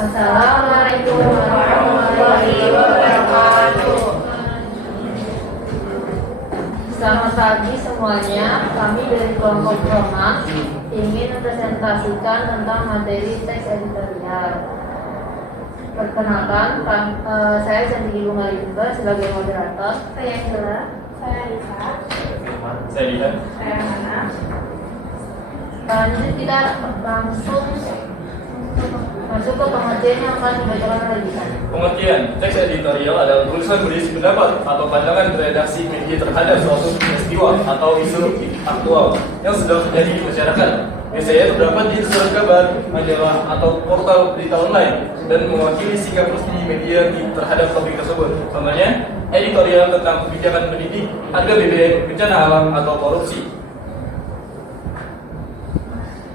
Assalamualaikum warahmatullahi wabarakatuh. Selamat pagi semuanya. Kami dari kelompok Roma ingin mempresentasikan tentang materi teks editorial. Perkenalkan, saya Santi Bunga Limba sebagai moderator. Saya Angela. Saya Anissa. Saya Dian. Saya Hana. Lanjut kita langsung masuk ke pengertian yang akan dibacakan oleh Dian. Pengertian teks editorial adalah tulisan berisi pendapat atau pandangan redaksi media terhadap suatu peristiwa atau isu aktual yang sedang terjadi di masyarakat. Biasanya terdapat di surat kabar, majalah, atau portal berita online dan mewakili sikap resmi media terhadap topik tersebut. Contohnya, editorial tentang kebijakan pendidik, harga BBM, bencana alam, atau korupsi.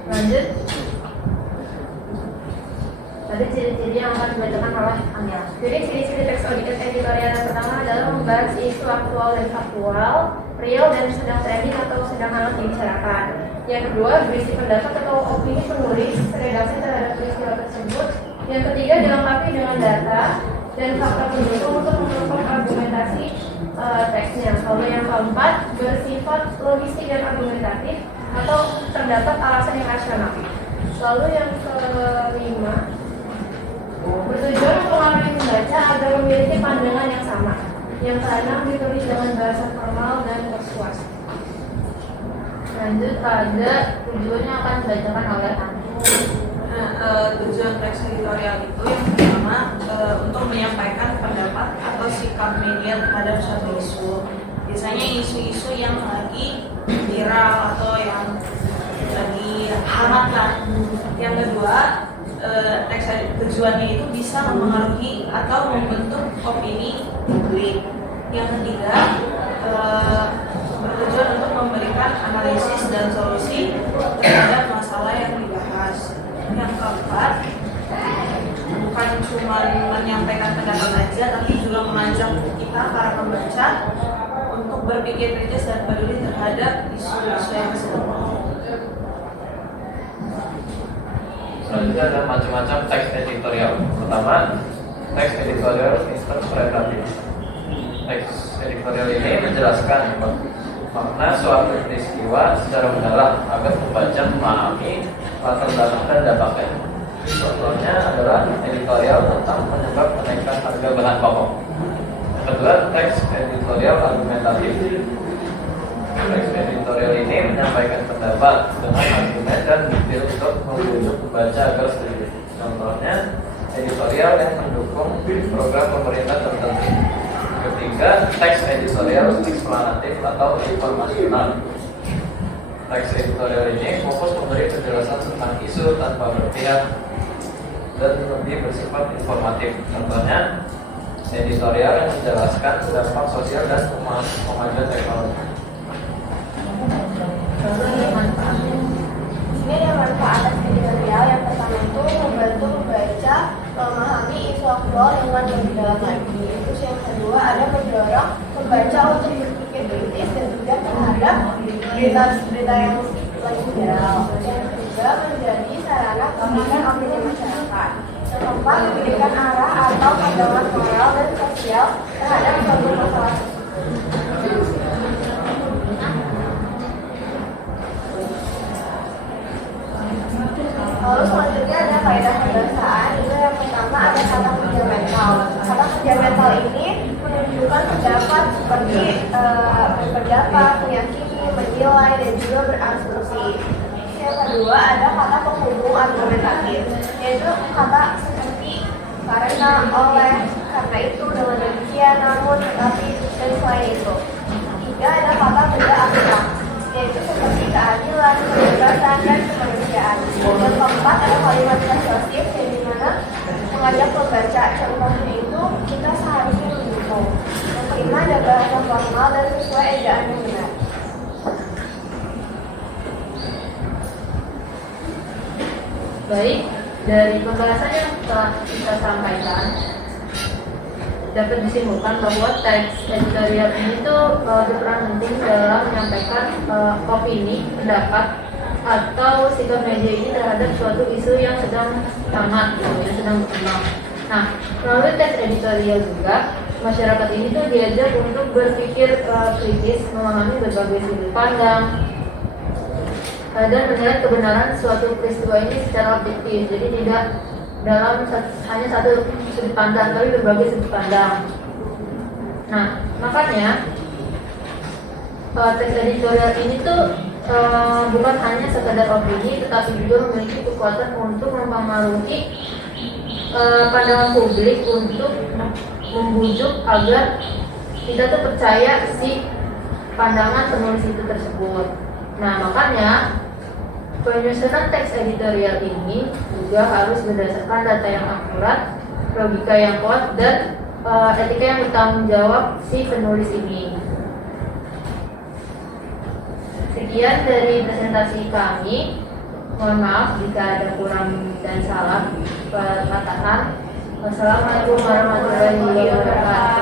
Lanjut. Tadi ciri-ciri yang akan dibacakan oleh Angela. Jadi ciri-ciri teks editorial yang pertama adalah membahas isu aktual dan faktual, real dan sedang trending atau sedang hangat dibicarakan. Yang kedua, berisi pendapat atau opini penulis redaksi terhadap peristiwa tersebut. Yang ketiga, dilengkapi dengan data dan fakta pendukung untuk mengungkap argumentasi teksnya. Lalu yang keempat, bersifat logistik dan argumentatif atau terdapat alasan yang rasional. Lalu yang kelima, bertujuan mempengaruhi pembaca agar memiliki pandangan yang sama. Yang keenam, ditulis dengan bahasa formal dan persuasif. Lanjut pada tujuannya akan dibacakan oleh Angela. Tujuan teks editorial itu yang pertama untuk menyampaikan pendapat atau sikap media terhadap suatu isu. Biasanya isu-isu yang lagi viral atau yang lagi hangat lah. Yang kedua, teks tujuannya itu bisa mempengaruhi atau membentuk opini publik. Yang ketiga, bertujuan untuk memberikan analisis dan solusi terhadap masalah yang dibahas. Yang keempat, bukan cuma menyampaikan pendapat aja, tapi juga mengajak kita para pembaca untuk berpikir kritis dan peduli terhadap isu-isu yang sedang. Selanjutnya ada macam-macam teks editorial. Pertama, teks editorial interpretatif. Teks editorial ini menjelaskan makna suatu peristiwa secara mendalam agar pembaca memahami latar belakang dan dampaknya. Contohnya adalah editorial tentang penyebab kenaikan harga bahan pokok. Yang kedua, teks editorial argumentatif. Teks editorial ini menyampaikan pendapat dengan argumen dan bukti untuk membujuk pembaca agar setuju. Contohnya, editorial yang mendukung program pemerintah tertentu. Ketiga, teks editorial eksplanatif atau informasional. Teks editorial ini fokus memberi penjelasan tentang isu tanpa berpihak dan lebih bersifat informatif. Contohnya, editorial yang menjelaskan dampak sosial dan kemajuan teknologi. Ini ada manfaat editorial. Yang pertama itu membantu membaca memahami isu aktual dengan lebih dalam lagi. Terus yang kedua ada mendorong membaca untuk berpikir kritis dan juga terhadap berita-berita yang lagi viral. Yang ketiga menjadi sarana pendidikan opini masyarakat. Yang keempat memberikan arah atau pandangan moral dan sosial terhadap suatu masalah tersebut. Lalu selanjutnya ada faedah pembahasaan. Itu yang pertama ada kata fundamental. Kata fundamental ini menunjukkan pendapat seperti berpendapat, meyakini, menilai, dan juga berasumsi. Yang kedua ada kata penghubung argumentatif, yaitu kata seperti karena, oleh, karena itu, dengan demikian, namun, tetapi, dan selain itu. Ketiga ada kata benda abstrak, yaitu seperti keadilan, kebebasan, dan kemanusiaan. Yang keempat ada kalimat persuasif yang dimana mengajak pembaca. Contohnya itu kita seharusnya mendukung. Yang kelima ada bahasa formal dan sesuai ejaan yang benar. Baik, dari pembahasan yang telah kita sampaikan dapat disimpulkan bahwa teks editorial ini tuh berperan penting dalam menyampaikan opini, pendapat atau sikap media ini terhadap suatu isu yang sedang hangat, gitu, yang sedang berkembang. Nah, melalui teks editorial juga masyarakat ini tuh diajak untuk berpikir kritis, memahami berbagai sudut pandang, dan menilai kebenaran suatu peristiwa ini secara objektif. Jadi tidak dalam hanya satu sudut pandang, tapi berbagai sudut pandang. Nah, makanya teks editorial ini tuh bukan hanya sekadar opini, tetapi juga memiliki kekuatan untuk mempengaruhi pandangan publik, untuk membujuk agar kita tuh percaya si pandangan penulis itu tersebut. Nah, makanya penyusunan teks editorial ini juga harus berdasarkan data yang akurat, logika yang kuat, dan etika yang bertanggung jawab si penulis ini. Sekian dari presentasi kami. Mohon maaf jika ada kurang dan salah perkataan. Wassalamualaikum warahmatullahi wabarakatuh.